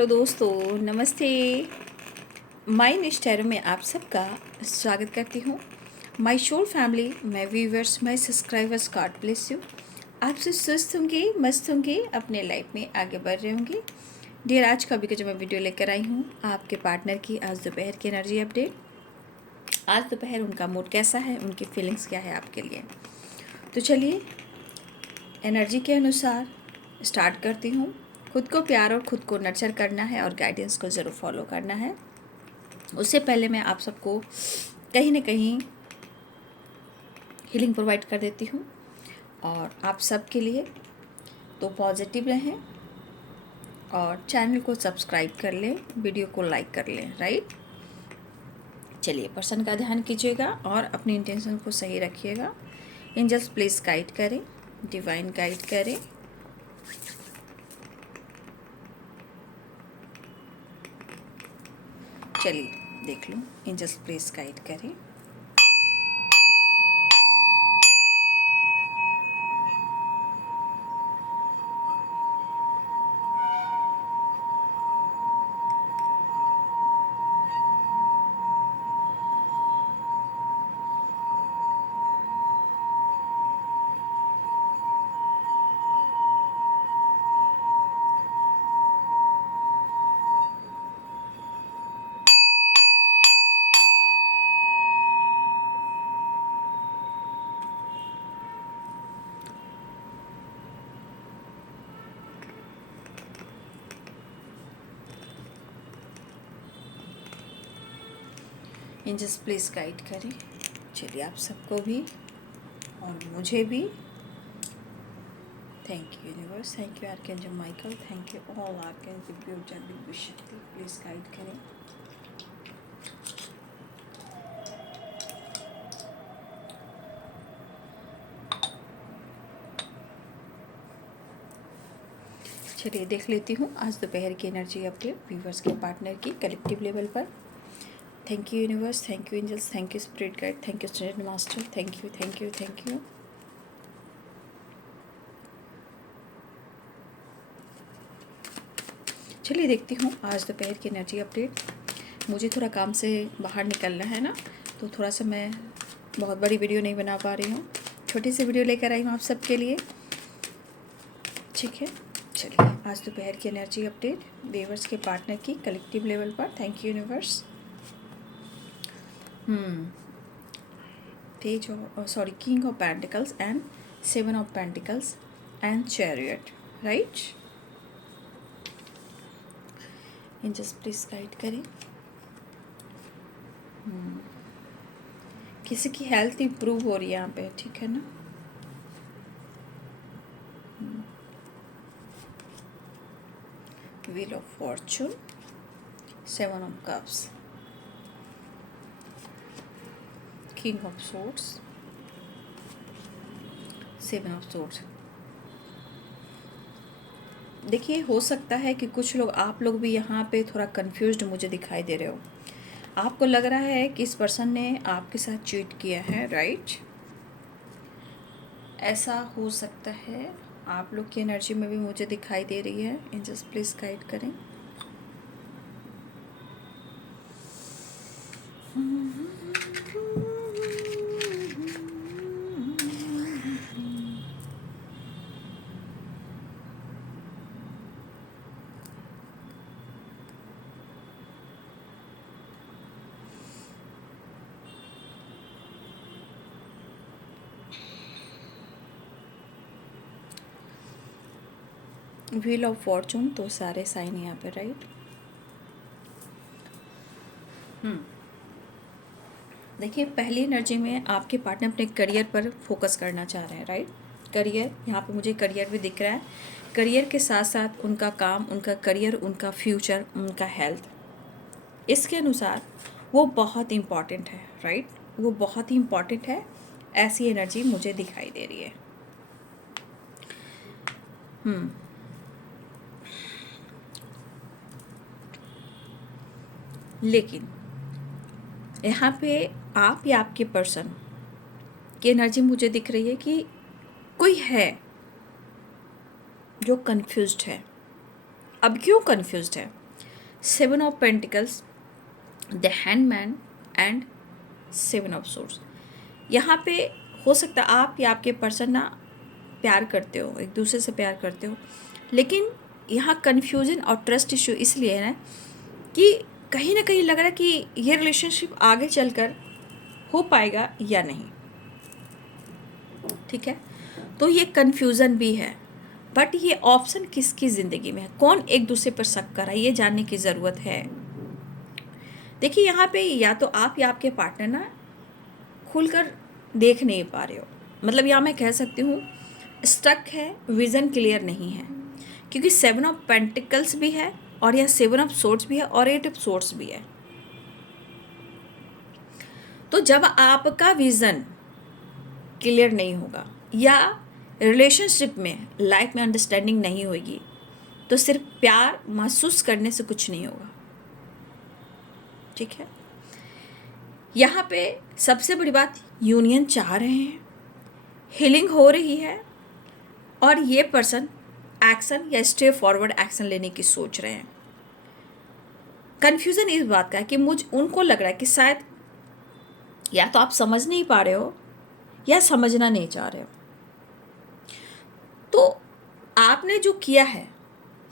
Hello दोस्तों, नमस्ते। My next tarot में आप सबका स्वागत करती हूँ। My soul family, my viewers, my subscribers, God bless you. आप सब स्वस्थ होंगे, मस्त होंगे, अपने लाइफ में आगे बढ़ रहे होंगे। डियर, आज का अभी जो मैं वीडियो लेकर आई हूँ आपके पार्टनर की आज दोपहर की एनर्जी अपडेट। आज दोपहर उनका मूड कैसा है, उनकी फीलिंग्स क्या है आपके लिए। तो चलिए एनर्जी के अनुसार स्टार्ट करती हूँ। खुद को प्यार और खुद को नर्चर करना है और गाइडेंस को ज़रूर फॉलो करना है। उससे पहले मैं आप सबको कहीं ना कहीं हीलिंग प्रोवाइड कर देती हूँ और आप सब के लिए तो पॉजिटिव रहें और चैनल को सब्सक्राइब कर लें, वीडियो को लाइक कर लें, राइट। चलिए, पर्सन का ध्यान कीजिएगा और अपनी इंटेंशन को सही रखिएगा। एंजल्स प्लीज़ गाइड करें, डिवाइन गाइड करें। चलिए देख लो, एंजल्स प्लीज़ गाइड करें। एंजल्स प्लीज़ गाइड करें। चलिए, आप सबको भी और मुझे भी thank you universe, thank you archangel Michael, thank you all archangel beauty Divya शक्ति, प्लीज़ गाइड करें। चलिए देख लेती हूँ आज दोपहर की एनर्जी अपडेट व्यूवर्स के पार्टनर की कलेक्टिव लेवल पर। Thank you universe, thank you angels, thank you spirit guide, thank you student master, thank you thank you thank you. चलिए देखती हूँ आज दोपहर की एनर्जी अपडेट। मुझे थोड़ा काम से बाहर निकलना है ना, तो थोड़ा सा मैं बहुत बड़ी वीडियो नहीं बना पा रही हूँ, छोटी सी वीडियो लेकर आई हूँ आप सबके लिए, ठीक है। चलिए आज दोपहर की एनर्जी अपडेट व्यूअर्स के पार्टनर की कलेक्टिव लेवल पर। Thank you universe. Page of sorry king of pentacles and 7 of pentacles and chariot, right. Angels please guide करें। किसी की हेल्थ इंप्रूव हो रही है यहाँ पे, ठीक है ना। Wheel of Fortune, 7 of cups, king of swords, 7 of swords. देखिए, हो सकता है कि कुछ लोग, आप लोग भी यहाँ पे थोड़ा कंफ्यूज्ड मुझे दिखाई दे रहे हो। आपको लग रहा है कि इस पर्सन ने आपके साथ चीट किया है, राइट। ऐसा हो सकता है, आप लोग की एनर्जी में भी मुझे दिखाई दे रही है। एंजल्स प्लीज गाइड करें। व्हील ऑफ फॉर्चून, तो सारे साइन यहाँ पे, राइट। देखिए, पहली एनर्जी में आपके पार्टनर अपने करियर पर फोकस करना चाह रहे हैं, राइट। करियर, यहाँ पे मुझे करियर भी दिख रहा है। करियर के साथ साथ उनका काम, उनका करियर, उनका फ्यूचर, उनका हेल्थ, इसके अनुसार वो बहुत इम्पॉर्टेंट है, राइट। वो बहुत ही इम्पॉर्टेंट है, ऐसी एनर्जी मुझे दिखाई दे रही है। लेकिन यहाँ पे आप या आपके पर्सन की एनर्जी मुझे दिख रही है कि कोई है जो कंफ्यूज्ड है। अब क्यों कंफ्यूज्ड है? Seven of pentacles, the handman and seven of swords. यहाँ पे हो सकता है आप या आपके पर्सन ना प्यार करते हो, एक दूसरे से प्यार करते हो, लेकिन यहाँ कन्फ्यूजन और ट्रस्ट इशू इसलिए है ना कि कहीं ना कहीं लग रहा है कि ये रिलेशनशिप आगे चलकर हो पाएगा या नहीं। ठीक है, तो ये कन्फ्यूज़न भी है, बट ये ऑप्शन किसकी ज़िंदगी में है, कौन एक दूसरे पर शक कर रहा है, ये जानने की ज़रूरत है। देखिए यहाँ पे या तो आप या आपके पार्टनर ना खुलकर देख नहीं पा रहे हो, मतलब यहाँ मैं कह सकती हूँ स्टक है, विज़न क्लियर नहीं है, क्योंकि सेवन ऑफ पेंटिकल्स भी है और यह सेवन ऑफ सोर्ड्स भी है और एट ऑफ सोर्ड्स भी है। तो जब आपका विज़न क्लियर नहीं होगा या रिलेशनशिप में लाइफ में अंडरस्टैंडिंग नहीं होगी, तो सिर्फ प्यार महसूस करने से कुछ नहीं होगा। ठीक है, यहाँ पे सबसे बड़ी बात, यूनियन चाह रहे हैं, हीलिंग हो रही है, और ये पर्सन एक्शन या स्टे फॉरवर्ड एक्शन लेने की सोच रहे हैं। कन्फ्यूज़न इस बात का है कि उनको लग रहा है कि शायद या तो आप समझ नहीं पा रहे हो या समझना नहीं चाह रहे हो। तो आपने जो किया है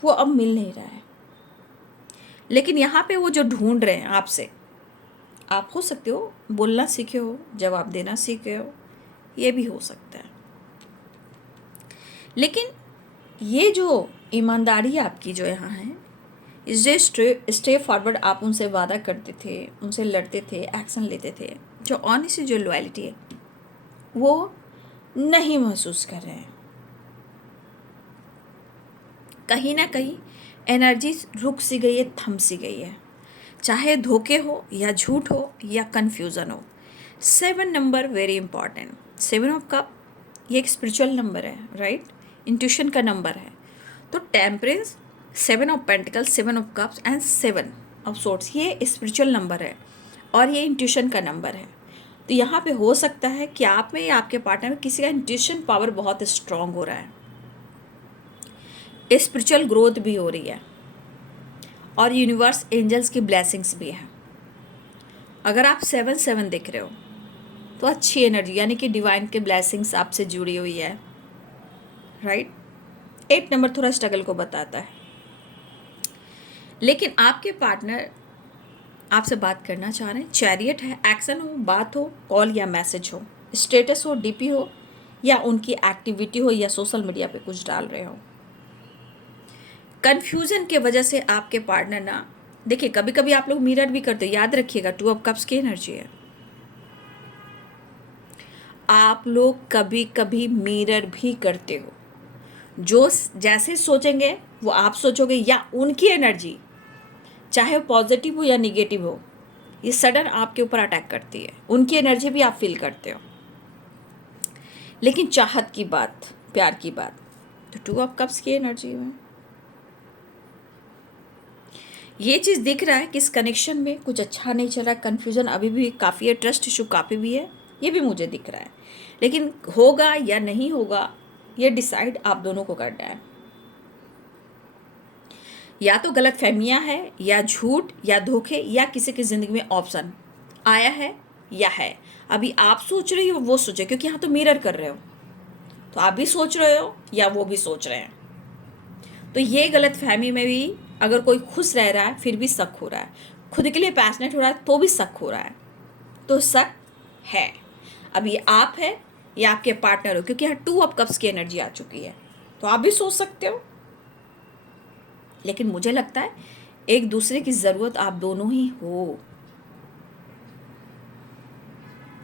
वो अब मिल नहीं रहा है, लेकिन यहाँ पे वो जो ढूंढ रहे हैं आपसे, आप हो सकते हो बोलना सीखे हो, जवाब देना सीखे हो, ये भी हो सकता है, लेकिन ये जो ईमानदारी आपकी जो यहाँ है, इस स्टे फॉरवर्ड आप उनसे वादा करते थे, उनसे लड़ते थे, एक्शन लेते थे, जो ऑनेस्टी जो लॉयल्टी है वो नहीं महसूस कर रहे हैं। कहीं ना कहीं एनर्जी रुक सी गई है, थम सी गई है, चाहे धोखे हो या झूठ हो या कन्फ्यूज़न हो। 7 number very important. 7 of cup ये एक स्पिरिचुअल नंबर है, राइट, इंट्यूशन का नंबर है। तो temperance, 7 of pentacles, 7 of cups and 7 of swords, ये स्पिरिचुअल नंबर है और ये इंट्यूशन का नंबर है। तो यहाँ पे हो सकता है कि आप में या आपके पार्टनर में किसी का इंट्यूशन पावर बहुत स्ट्रांग हो रहा है, स्पिरिचुअल ग्रोथ भी हो रही है और यूनिवर्स एंजल्स की ब्लेसिंग्स भी है। अगर आप 7-7 देख रहे हो तो अच्छी एनर्जी यानी कि डिवाइन के ब्लेसिंग्स आपसे जुड़ी हुई है, राइट। 8 नंबर थोड़ा स्ट्रगल को बताता है, लेकिन आपके पार्टनर आपसे बात करना चाह रहे हैं। चैरियट है, एक्शन हो, बात हो, कॉल या मैसेज हो, स्टेटस हो, डीपी हो, या उनकी एक्टिविटी हो, या सोशल मीडिया पे कुछ डाल रहे हो। कन्फ्यूजन के वजह से आपके पार्टनर ना, देखिए कभी कभी आप लोग मिरर भी करते हो, याद रखिएगा 2 ऑफ कप्स की एनर्जी है। आप लोग कभी कभी मिरर भी करते हो, जो जैसे सोचेंगे वो आप सोचोगे, या उनकी एनर्जी चाहे पॉजिटिव हो या निगेटिव हो, ये सडन आपके ऊपर अटैक करती है, उनकी एनर्जी भी आप फील करते हो। लेकिन चाहत की बात, प्यार की बात, तो 2 ऑफ कप्स की एनर्जी में ये चीज़ दिख रहा है कि इस कनेक्शन में कुछ अच्छा नहीं चल रहा, कन्फ्यूज़न अभी भी काफ़ी है, ट्रस्ट इशू काफ़ी भी है, ये भी मुझे दिख रहा है। लेकिन होगा या नहीं होगा ये डिसाइड आप दोनों को करना है। या तो गलत फहमियाँ है, या झूठ, या धोखे, या किसी की ज़िंदगी में ऑप्शन आया है या है। अभी आप सोच रही हो, वो सोचे, क्योंकि यहाँ तो मिरर कर रहे हो, तो आप भी सोच रहे हो या वो भी सोच रहे हैं। तो ये गलत फहमी में भी अगर कोई खुश रह रहा है फिर भी शक हो रहा है, खुद के लिए पैशनेट हो रहा है तो भी शक हो रहा है, तो शक है। अब ये आप है या आपके पार्टनर हो, क्योंकि यहाँ 2 ऑफ कप्स की एनर्जी आ चुकी है, तो आप भी सोच सकते हो। लेकिन मुझे लगता है एक दूसरे की ज़रूरत आप दोनों ही हो,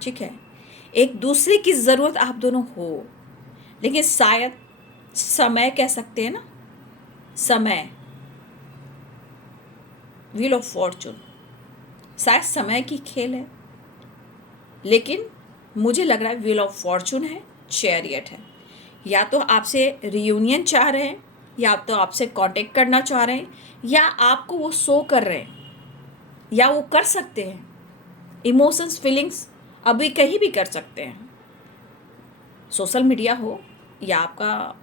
ठीक है, एक दूसरे की ज़रूरत आप दोनों हो, लेकिन शायद समय कह सकते हैं ना, समय, व्हील ऑफ फॉर्चून, शायद समय की खेल है, लेकिन मुझे लग रहा है व्हील ऑफ फॉर्चून है, चैरियट है। या तो आपसे रियूनियन चाह रहे हैं, या तो आपसे कांटेक्ट करना चाह रहे हैं, या आपको वो शो कर रहे हैं, या वो कर सकते हैं। इमोशंस, फीलिंग्स अभी कहीं भी कर सकते हैं, सोशल मीडिया हो या आपका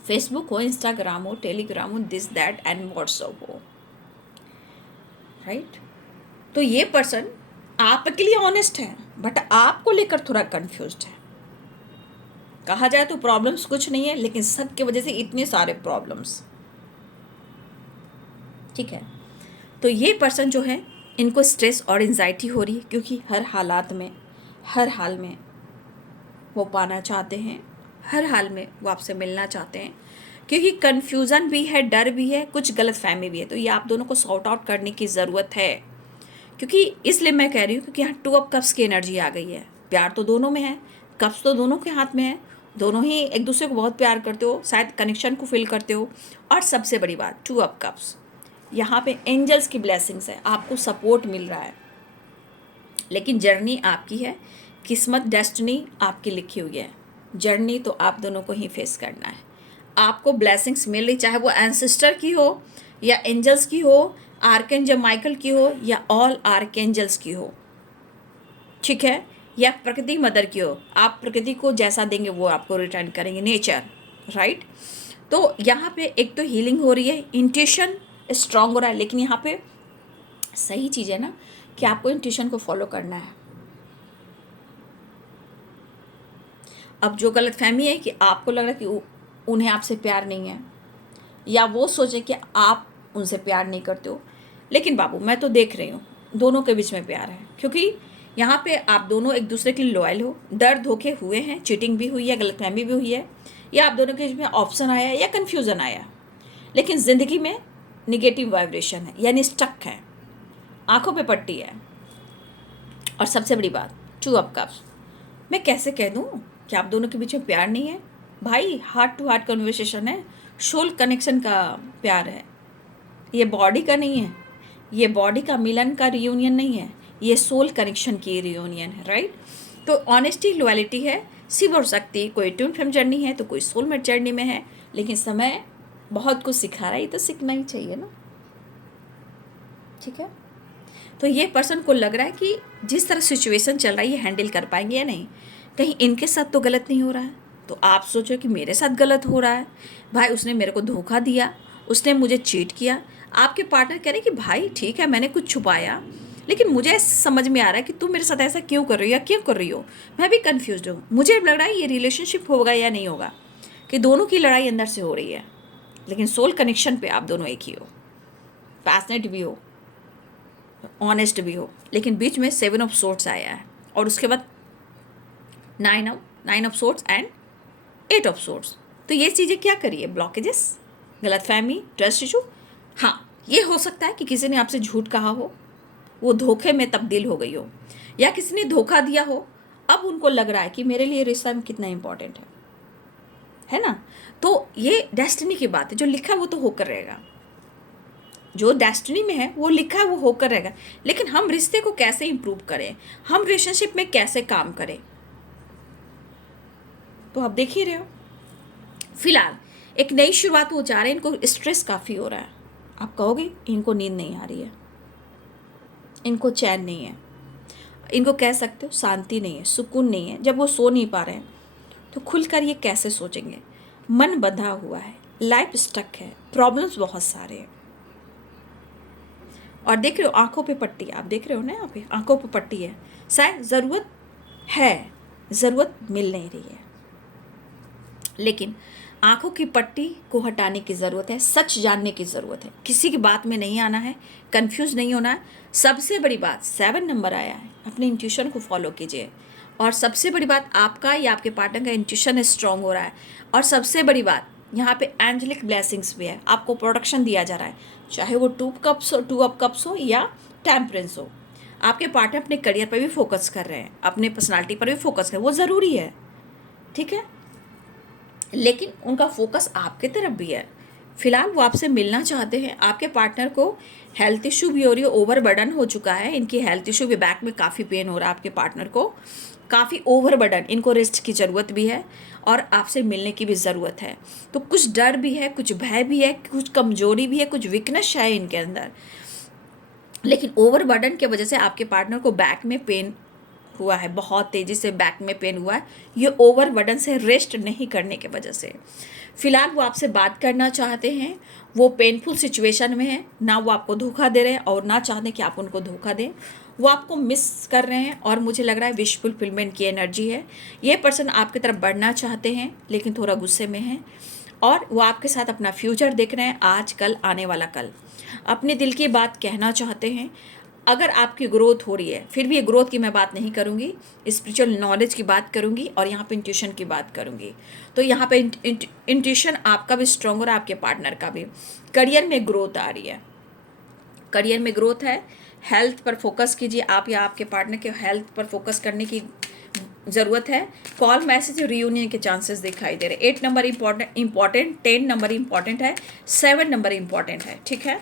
फेसबुक हो, इंस्टाग्राम हो, टेलीग्राम हो, दिस दैट एंड व्हाट्सअप हो। राइट। तो ये पर्सन आपके लिए ऑनेस्ट है बट आपको लेकर थोड़ा कंफ्यूज्ड है। कहा जाए तो प्रॉब्लम्स कुछ नहीं है, लेकिन सबकी वजह से इतने सारे प्रॉब्लम्स। ठीक है, तो ये पर्सन जो है इनको स्ट्रेस और एंजाइटी हो रही है, क्योंकि हर हालात में, हर हाल में वो पाना चाहते हैं, हर हाल में वो आपसे मिलना चाहते हैं, क्योंकि कन्फ्यूज़न भी है, डर भी है, कुछ गलतफहमी भी है। तो ये आप दोनों को सॉर्ट आउट करने की ज़रूरत है, क्योंकि इसलिए मैं कह रही हूँ क्योंकि यहाँ 2 ऑफ कप्स की एनर्जी आ गई है। प्यार तो दोनों में है, कप्स तो दोनों के हाथ में है, दोनों ही एक दूसरे को बहुत प्यार करते हो, शायद कनेक्शन को फील करते हो। और सबसे बड़ी बात 2 ऑफ कप्स, यहाँ पे एंजल्स की ब्लेसिंग्स है, आपको सपोर्ट मिल रहा है, लेकिन जर्नी आपकी है, किस्मत डेस्टिनी आपकी लिखी हुई है। जर्नी तो आप दोनों को ही फेस करना है। आपको ब्लेसिंग्स मिल रही, चाहे वो एंसेस्टर की हो या एंजल्स की हो, आर्कएंजल माइकल की हो या ऑल आर्कएंजल्स की हो, ठीक है, या प्रकृति मदर की हो। आप प्रकृति को जैसा देंगे वो आपको रिटर्न करेंगे, नेचर, राइट। तो यहाँ पे एक तो हीलिंग हो रही है, इंट्यूशन स्ट्रांग हो रहा है, लेकिन यहाँ पे सही चीज़ है ना कि आपको इंट्यूशन को फॉलो करना है। अब जो गलतफहमी है कि आपको लग रहा है कि उन्हें आपसे प्यार नहीं है, या वो सोचे कि आप उनसे प्यार नहीं करते हो, लेकिन बाबू मैं तो देख रही हूँ दोनों के बीच में प्यार है, क्योंकि यहाँ पे आप दोनों एक दूसरे के लिए लॉयल हो। डर धोखे हुए हैं, चीटिंग भी हुई है, गलतफहमी भी हुई है, या आप दोनों के बीच में ऑप्शन आया या कन्फ्यूज़न आया, लेकिन ज़िंदगी में निगेटिव वाइब्रेशन है, यानी स्टक है, आंखों पे पट्टी है। और सबसे बड़ी बात 2 ऑफ कप्स, मैं कैसे कह दूँ कि आप दोनों के बीच में प्यार नहीं है? भाई हार्ट टू हार्ट कन्वर्सेशन है, सोल कनेक्शन का प्यार है, ये बॉडी का नहीं है, ये बॉडी का मिलन का रियूनियन नहीं है, ये सोल कनेक्शन की रियूनियन है, राइट। तो ऑनेस्टी लॉयल्टी है, सिर्फ और शक्ति, कोई ट्विन फ्लेम जर्नी है तो कोई सोलमेट जर्नी में है, लेकिन समय बहुत कुछ सिखा रहा है, ये तो सीखना ही चाहिए ना, ठीक है। तो ये पर्सन को लग रहा है कि जिस तरह सिचुएशन चल रहा है ये हैंडल कर पाएंगे या नहीं, कहीं इनके साथ तो गलत नहीं हो रहा है। तो आप सोचो कि मेरे साथ गलत हो रहा है, भाई उसने मेरे को धोखा दिया, उसने मुझे चीट किया। आपके पार्टनर कह रहे हैं कि भाई ठीक है मैंने कुछ छुपाया, लेकिन मुझे समझ में आ रहा है कि तुम मेरे साथ ऐसा क्यों कर रही हो या क्यों कर रही हो, मैं भी कन्फ्यूज हूँ। मुझे लग रहा है ये रिलेशनशिप होगा या नहीं होगा, कि दोनों की लड़ाई अंदर से हो रही है, लेकिन सोल कनेक्शन पे आप दोनों एक ही हो, पैशनेट भी हो, ऑनेस्ट भी हो, लेकिन बीच में 7 ऑफ सोर्ट्स आया है, और उसके बाद 9 of sorts and 8 of sorts. तो ये चीज़ें क्या करिए, ब्लॉकेजेस, गलतफहमी, ट्रस्ट इशू। हाँ, ये हो सकता है कि किसी ने आपसे झूठ कहा हो, वो धोखे में तब्दील हो गई हो, या किसी ने धोखा दिया हो, अब उनको लग रहा है कि मेरे लिए रिश्ता में कितना इंपॉर्टेंट है ना। तो ये डेस्टिनी की बात है, जो लिखा है वो तो होकर रहेगा, जो डेस्टिनी में है वो लिखा है वो होकर रहेगा, लेकिन हम रिश्ते को कैसे इंप्रूव करें, हम रिलेशनशिप में कैसे काम करें, तो आप देख ही रहे हो। फिलहाल एक नई शुरुआत वो चाह रहे हैं, इनको स्ट्रेस काफ़ी हो रहा है। आप कहोगे इनको नींद नहीं आ रही है, इनको चैन नहीं है, इनको कह सकते हो शांति नहीं है, सुकून नहीं है। जब वो सो नहीं पा रहे हैं तो खुलकर ये कैसे सोचेंगे, मन बंधा हुआ है, लाइफ स्टक है, प्रॉब्लम्स बहुत सारे हैं। और देख रहे हो आंखों पे पट्टी, आप देख रहे हो ना, यहाँ पे आंखों पे पट्टी है, शायद ज़रूरत है, ज़रूरत मिल नहीं रही है, लेकिन आंखों की पट्टी को हटाने की ज़रूरत है, सच जानने की ज़रूरत है, किसी की बात में नहीं आना है, कंफ्यूज नहीं होना है। सबसे बड़ी बात 7 नंबर आया है, अपने इंट्यूशन को फॉलो कीजिए। और सबसे बड़ी बात आपका या आपके पार्टनर का इंट्यूशन स्ट्रांग हो रहा है। और सबसे बड़ी बात यहाँ पे एंजेलिक ब्लेसिंग्स भी है, आपको प्रोटेक्शन दिया जा रहा है, चाहे वो 2 ऑफ कप्स हो या टेम्परेंस हो। आपके पार्टनर अपने करियर पर भी फोकस कर रहे हैं, अपने पर्सनालिटी पर भी फोकस कर रहे हैं, वो ज़रूरी है, ठीक है, लेकिन उनका फोकस आपके तरफ भी है। फिलहाल वो आपसे मिलना चाहते हैं। आपके पार्टनर को हेल्थ इशू भी हो रही है, ओवरबर्डन हो चुका है, इनकी हेल्थ इशू भी, बैक में काफ़ी पेन हो रहा है आपके पार्टनर को, काफ़ी ओवरबर्डन, इनको रेस्ट की ज़रूरत भी है और आपसे मिलने की भी ज़रूरत है। तो कुछ डर भी है, कुछ भय भी है, कुछ कमजोरी भी है, कुछ वीकनेस है इनके अंदर, लेकिन ओवरबर्डन की वजह से आपके पार्टनर को बैक में पेन हुआ है, बहुत तेज़ी से बैक में पेन हुआ है, ये ओवर बर्डन से, रेस्ट नहीं करने की वजह से। फिलहाल वो आपसे बात करना चाहते हैं, वो पेनफुल सिचुएशन में है, ना वो आपको धोखा दे रहे हैं और ना चाहते कि आप उनको धोखा दें। वो आपको मिस कर रहे हैं और मुझे लग रहा है विश फुलफिलमेंट की एनर्जी है। ये पर्सन आपकी तरफ बढ़ना चाहते हैं लेकिन थोड़ा गुस्से में है, और वो आपके साथ अपना फ्यूचर देख रहे हैं, आज कल आने वाला कल। अपने दिल की बात कहना चाहते हैं। अगर आपकी ग्रोथ हो रही है, फिर भी ये ग्रोथ की मैं बात नहीं करूँगी, स्पिरिचुअल नॉलेज की बात करूँगी और यहाँ पे इंट्यूशन की बात करूँगी। तो यहाँ पे इंट्यूशन आपका भी स्ट्रॉन्ग और आपके पार्टनर का भी। करियर में ग्रोथ आ रही है, करियर में ग्रोथ है। हेल्थ पर फोकस कीजिए, आप या आपके पार्टनर के हेल्थ पर फोकस करने की ज़रूरत है। कॉल मैसेज रियूनियन के चांसेस दिखाई दे रहे हैं। 8 नंबर इंपॉर्टेंट, 10 नंबर इंपॉर्टेंट है, 7 नंबर इंपॉर्टेंट है, ठीक है।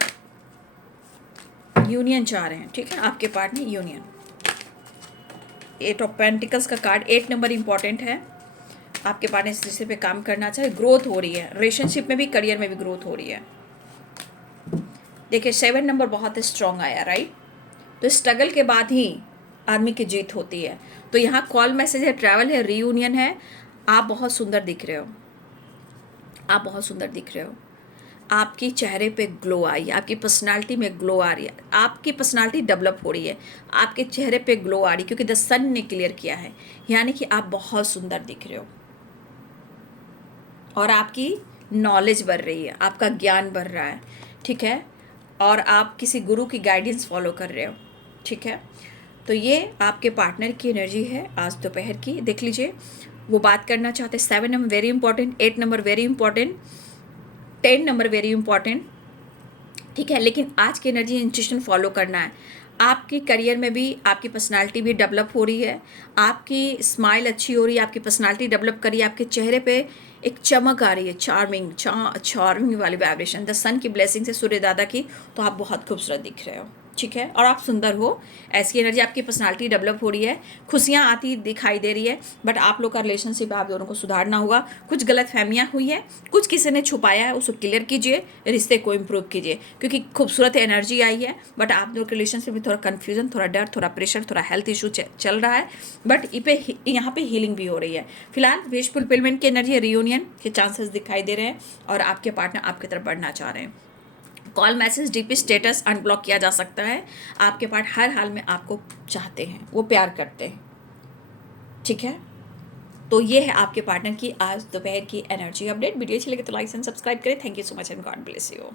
यूनियन चाह रहे हैं, ठीक है, आपके पार्टनर यूनियन। 8 ऑफ पेंटिकल्स का कार्ड, 8 नंबर इंपॉर्टेंट है। आपके पार्टनर इस रिश्ते पे काम करना चाहे, ग्रोथ हो रही है, रिलेशनशिप में भी करियर में भी ग्रोथ हो रही है। देखिए 7 नंबर बहुत स्ट्रॉन्ग आया, राइट। तो स्ट्रगल के बाद ही आदमी की जीत होती है। तो यहाँ कॉल मैसेज है, ट्रैवल है, रीयूनियन है। आप बहुत सुंदर दिख रहे हो, आप बहुत सुंदर दिख रहे हो। आपकी चेहरे पे ग्लो आई है, आपकी पर्सनालिटी में ग्लो आ रही है, आपकी पर्सनालिटी डेवलप हो रही है, आपके चेहरे पे ग्लो आ रही है, क्योंकि द सन ने क्लियर किया है, यानी कि आप बहुत सुंदर दिख रहे हो और आपकी नॉलेज बढ़ रही है, आपका ज्ञान बढ़ रहा है, ठीक है। और आप किसी गुरु की गाइडेंस फॉलो कर रहे हो, ठीक है। तो ये आपके पार्टनर की एनर्जी है आज दोपहर की। देख लीजिए, वो बात करना चाहते हैं। 7 number very important, 8 number very important, 10 number very important, ठीक है। लेकिन आज की एनर्जी इंट्यूशन फॉलो करना है। आपकी करियर में भी आपकी पर्सनालिटी भी डेवलप हो रही है, आपकी स्माइल अच्छी हो रही है, आपकी पर्सनालिटी डेवलप करी है, आपके चेहरे पे एक चमक आ रही है, चार्मिंग वाली वाइब्रेशन, द सन की ब्लेसिंग से, सूर्य दादा की। तो आप बहुत खूबसूरत दिख रहे हो, ठीक है, और आप सुंदर हो। ऐसी एनर्जी, आपकी पर्सनालिटी डेवलप हो रही है, खुशियाँ आती दिखाई दे रही है। बट आप लोग का रिलेशनशिप आप दोनों को सुधारना होगा। कुछ गलत फहमियाँ हुई है, कुछ किसी ने छुपाया है, उसको क्लियर कीजिए, रिश्ते को इम्प्रूव कीजिए, क्योंकि खूबसूरत एनर्जी आई है। बट आप दोनों के रिलेशनशिप में थोड़ा कन्फ्यूजन, थोड़ा डर, थोड़ा प्रेशर, थोड़ा हेल्थ इशू चल रहा है। बट यहाँ पे हीलिंग भी हो रही है। फिलहाल विश फुलफिलमेंट की एनर्जी, रियूनियन के चांसेस दिखाई दे रहे हैं और आपके पार्टनर आपकी तरफ बढ़ना चाह रहे हैं। Call message DP status unblock किया जा सकता है। आपके पार्टनर हर हाल में आपको चाहते हैं, वो प्यार करते हैं, ठीक है। तो ये है आपके पार्टनर की आज दोपहर की एनर्जी अपडेट। वीडियो अच्छी लगे तो लाइक एंड सब्सक्राइब करें। Thank you so much and God bless you.